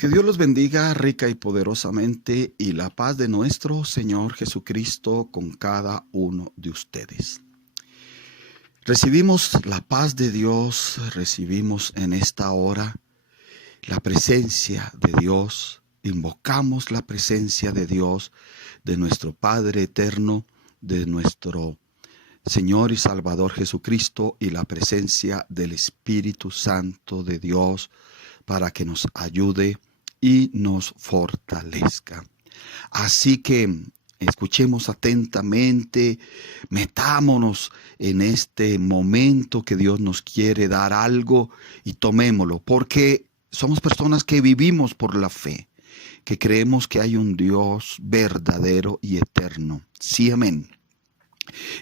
Que Dios los bendiga rica y poderosamente y la paz de nuestro Señor Jesucristo con cada uno de ustedes. Recibimos la paz de Dios, recibimos en esta hora la presencia de Dios, invocamos la presencia de Dios, de nuestro Padre eterno, de nuestro Señor y Salvador Jesucristo y la presencia del Espíritu Santo de Dios para que nos ayude y nos fortalezca. Así que escuchemos atentamente, metámonos en este momento que Dios nos quiere dar algo y tomémoslo, porque somos personas que vivimos por la fe, que creemos que hay un Dios verdadero y eterno. Sí, amén.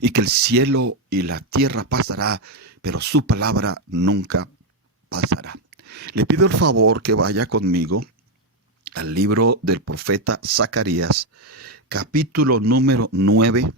Y que el cielo y la tierra pasará, pero su palabra nunca pasará. Le pido el favor que vaya conmigo al libro del profeta Zacarías, capítulo número 9,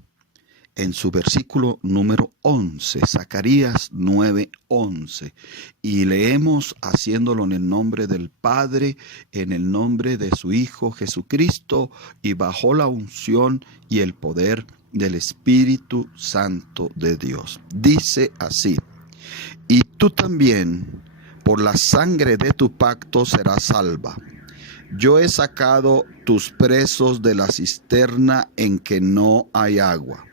en su versículo número 11, Zacarías 9:11, y leemos haciéndolo en el nombre del Padre, en el nombre de su Hijo Jesucristo, y bajo la unción y el poder del Espíritu Santo de Dios. Dice así: y tú también, por la sangre de tu pacto serás salva. Yo he sacado tus presos de la cisterna en que no hay agua.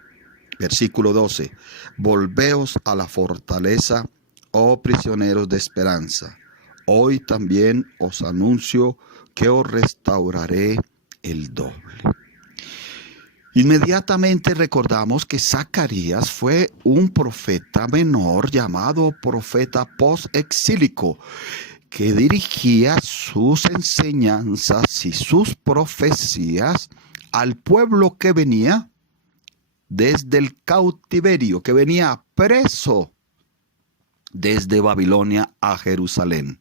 Versículo 12. Volveos a la fortaleza, oh prisioneros de esperanza. Hoy también os anuncio que os restauraré el doble. Inmediatamente recordamos que Zacarías fue un profeta menor llamado profeta post-exílico, que dirigía sus enseñanzas y sus profecías al pueblo que venía desde el cautiverio, que venía preso desde Babilonia a Jerusalén.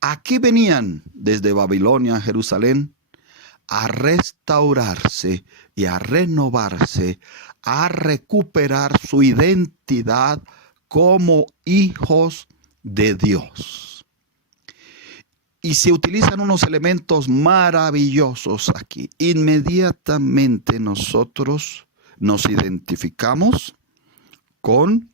Aquí venían desde Babilonia a Jerusalén a restaurarse y a renovarse, a recuperar su identidad como hijos de Dios. Y se utilizan unos elementos maravillosos aquí. Inmediatamente nosotros nos identificamos con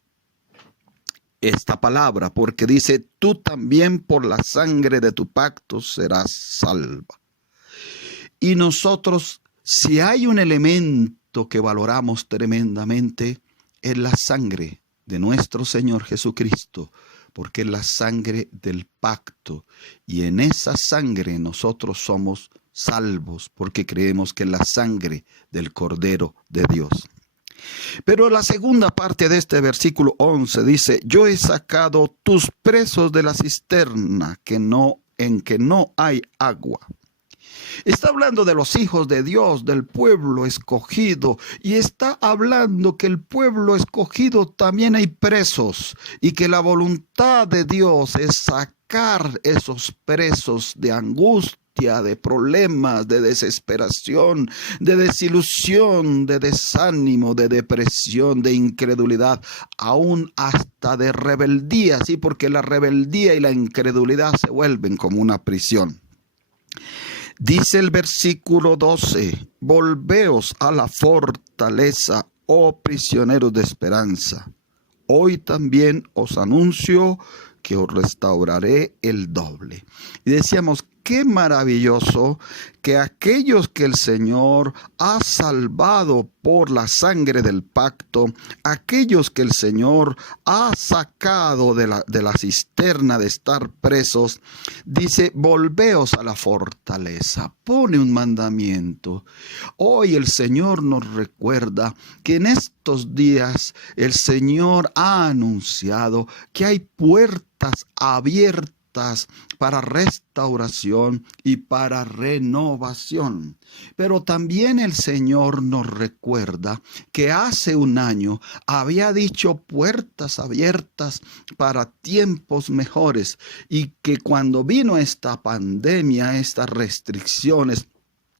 esta palabra, porque dice: tú también por la sangre de tu pacto serás salva. Y nosotros, si hay un elemento que valoramos tremendamente, es la sangre de nuestro Señor Jesucristo, porque es la sangre del pacto, y en esa sangre nosotros somos salvos, porque creemos que es la sangre del Cordero de Dios. Pero la segunda parte de este versículo 11 dice: yo he sacado tus presos de la cisterna en que no hay agua. Está hablando de los hijos de Dios, del pueblo escogido, y está hablando que el pueblo escogido también hay presos, y que la voluntad de Dios es sacar esos presos de angustia, de problemas, de desesperación, de desilusión, de desánimo, de depresión, de incredulidad, aún hasta de rebeldía, ¿sí? Porque la rebeldía y la incredulidad se vuelven como una prisión. Dice el versículo 12: volveos a la fortaleza, oh prisioneros de esperanza. Hoy también os anuncio que os restauraré el doble. Y decíamos, qué maravilloso que aquellos que el Señor ha salvado por la sangre del pacto, aquellos que el Señor ha sacado de la cisterna de estar presos, dice: volveos a la fortaleza. Pone un mandamiento. Hoy el Señor nos recuerda que en estos días el Señor ha anunciado que hay puertas abiertas para restauración y para renovación. Pero también el Señor nos recuerda que hace un año había dicho puertas abiertas para tiempos mejores, y que cuando vino esta pandemia, estas restricciones,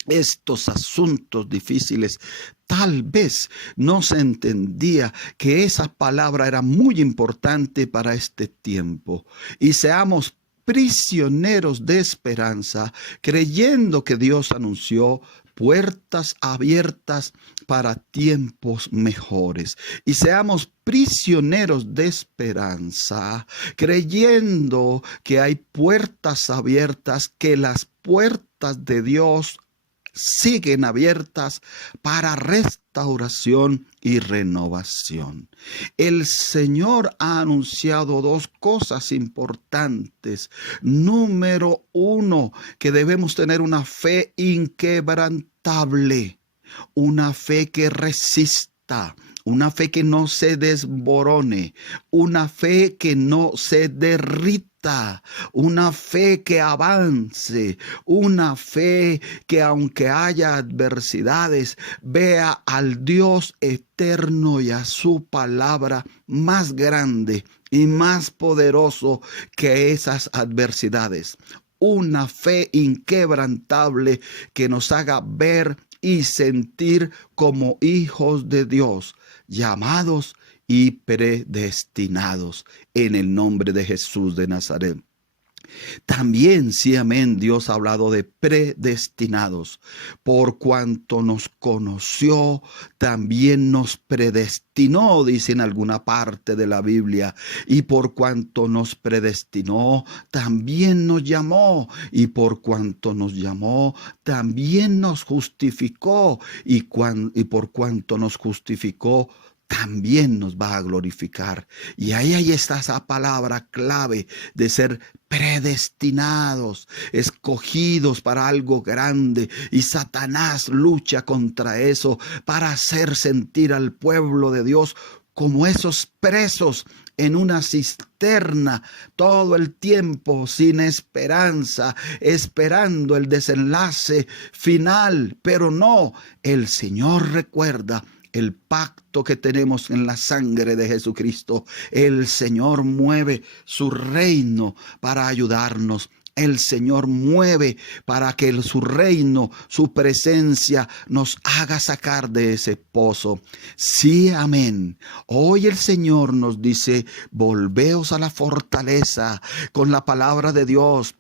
estos asuntos difíciles, tal vez no se entendía que esa palabra era muy importante para este tiempo. Y seamos prisioneros de esperanza, creyendo que Dios anunció puertas abiertas para tiempos mejores. Y seamos prisioneros de esperanza, creyendo que hay puertas abiertas, que las puertas de Dios siguen abiertas para restauración y renovación. El Señor ha anunciado dos cosas importantes. Número uno, que debemos tener una fe inquebrantable, una fe que resista, una fe que no se desborone, una fe que no se derrita, una fe que avance, una fe que aunque haya adversidades, vea al Dios eterno y a su palabra más grande y más poderoso que esas adversidades. Una fe inquebrantable que nos haga ver y sentir como hijos de Dios, llamados y predestinados en el nombre de Jesús de Nazaret. También, sí, amén, Dios ha hablado de predestinados. Por cuanto nos conoció, también nos predestinó, dice en alguna parte de la Biblia. Y por cuanto nos predestinó, también nos llamó. Y por cuanto nos llamó, también nos justificó. Y por cuanto nos justificó, también nos va a glorificar. Y ahí está esa palabra clave de ser predestinados, escogidos para algo grande. Y Satanás lucha contra eso para hacer sentir al pueblo de Dios como esos presos en una cisterna todo el tiempo sin esperanza, esperando el desenlace final. Pero no, el Señor recuerda el pacto que tenemos en la sangre de Jesucristo. El Señor mueve su reino para ayudarnos. El Señor mueve para que su reino, su presencia nos haga sacar de ese pozo. Sí, amén. Hoy el Señor nos dice, volveos a la fortaleza con la palabra de Dios.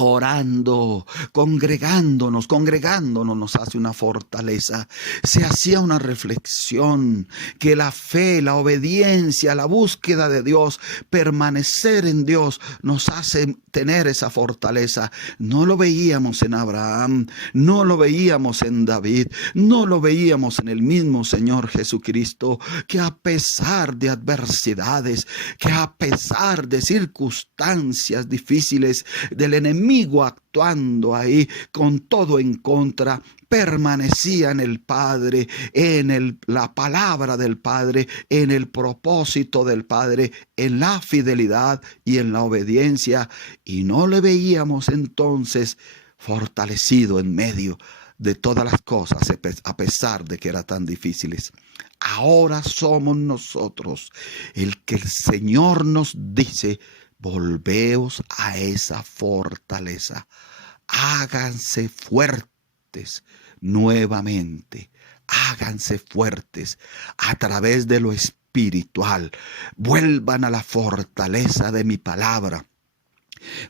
Orando, congregándonos nos hace una fortaleza. Se hacía una reflexión que la fe, la obediencia, la búsqueda de Dios, permanecer en Dios nos hace tener esa fortaleza. No lo veíamos en Abraham, no lo veíamos en David, no lo veíamos en el mismo Señor Jesucristo, que a pesar de adversidades, que a pesar de circunstancias difíciles del enemigo actuando ahí con todo en contra, permanecía en el Padre, en la palabra del Padre, en el propósito del Padre, en la fidelidad y en la obediencia. Y no le veíamos entonces fortalecido en medio de todas las cosas, a pesar de que eran tan difíciles. Ahora somos nosotros el que el Señor nos dice, volveos a esa fortaleza. Háganse fuertes nuevamente. Háganse fuertes a través de lo espiritual. Vuelvan a la fortaleza de mi palabra.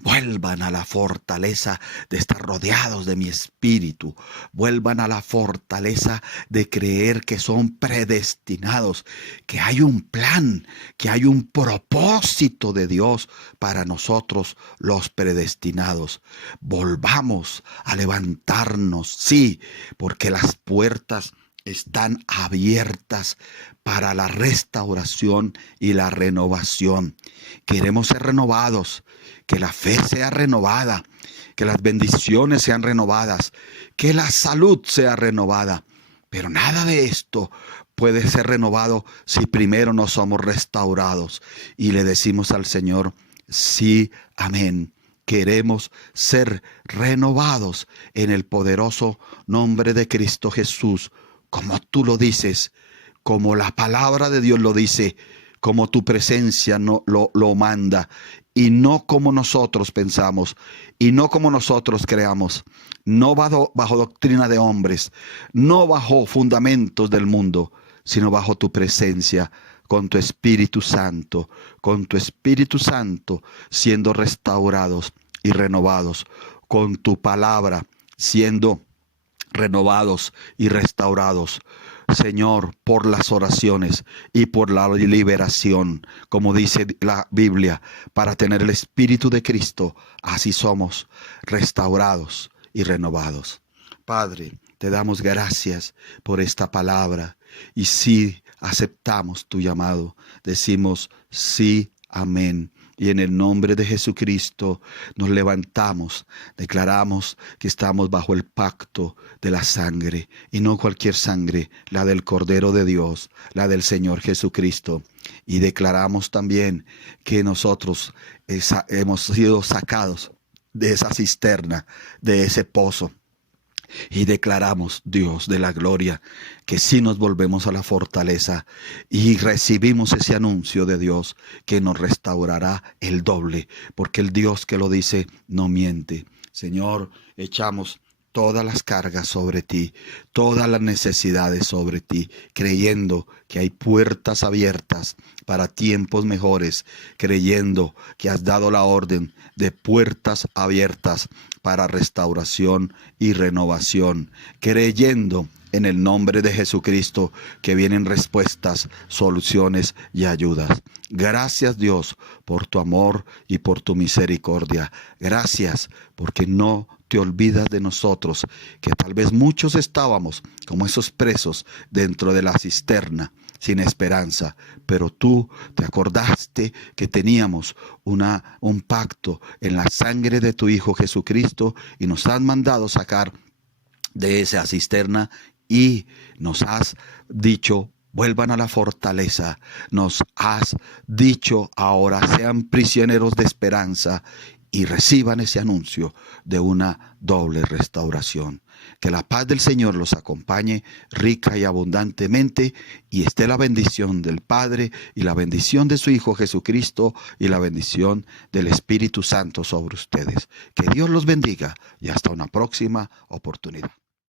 Vuelvan a la fortaleza de estar rodeados de mi espíritu. Vuelvan a la fortaleza de creer que son predestinados, que hay un plan, que hay un propósito de Dios para nosotros los predestinados. Volvamos a levantarnos, sí, porque las puertas están abiertas para la restauración y la renovación. Queremos ser renovados, que la fe sea renovada, que las bendiciones sean renovadas, que la salud sea renovada. Pero nada de esto puede ser renovado si primero no somos restaurados. Y le decimos al Señor, sí, amén. Queremos ser renovados en el poderoso nombre de Cristo Jesús, como tú lo dices, como la palabra de Dios lo dice, como tu presencia lo manda, y no como nosotros pensamos, y no como nosotros creamos, no bajo doctrina de hombres, no bajo fundamentos del mundo, sino bajo tu presencia, con tu Espíritu Santo, siendo restaurados y renovados, con tu palabra siendo renovados y restaurados. Señor, por las oraciones y por la liberación, como dice la Biblia, para tener el Espíritu de Cristo, así somos restaurados y renovados. Padre, te damos gracias por esta palabra y sí aceptamos tu llamado, decimos sí, amén. Y en el nombre de Jesucristo nos levantamos, declaramos que estamos bajo el pacto de la sangre, y no cualquier sangre, la del Cordero de Dios, la del Señor Jesucristo. Y declaramos también que nosotros hemos sido sacados de esa cisterna, de ese pozo. Y declaramos, Dios de la gloria, que si nos volvemos a la fortaleza y recibimos ese anuncio de Dios que nos restaurará el doble, porque el Dios que lo dice no miente. Señor, echamos todas las cargas sobre ti, todas las necesidades sobre ti, creyendo que hay puertas abiertas para tiempos mejores, creyendo que has dado la orden de puertas abiertas para restauración y renovación, creyendo en el nombre de Jesucristo que vienen respuestas, soluciones y ayudas. Gracias, Dios, por tu amor y por tu misericordia. Gracias porque no te olvidas de nosotros, que tal vez muchos estábamos como esos presos dentro de la cisterna, sin esperanza, pero tú te acordaste que teníamos un pacto en la sangre de tu Hijo Jesucristo y nos has mandado sacar de esa cisterna y nos has dicho: vuelvan a la fortaleza. Nos has dicho ahora: sean prisioneros de esperanza y reciban ese anuncio de una doble restauración. Que la paz del Señor los acompañe rica y abundantemente, y esté la bendición del Padre y la bendición de su Hijo Jesucristo y la bendición del Espíritu Santo sobre ustedes. Que Dios los bendiga y hasta una próxima oportunidad.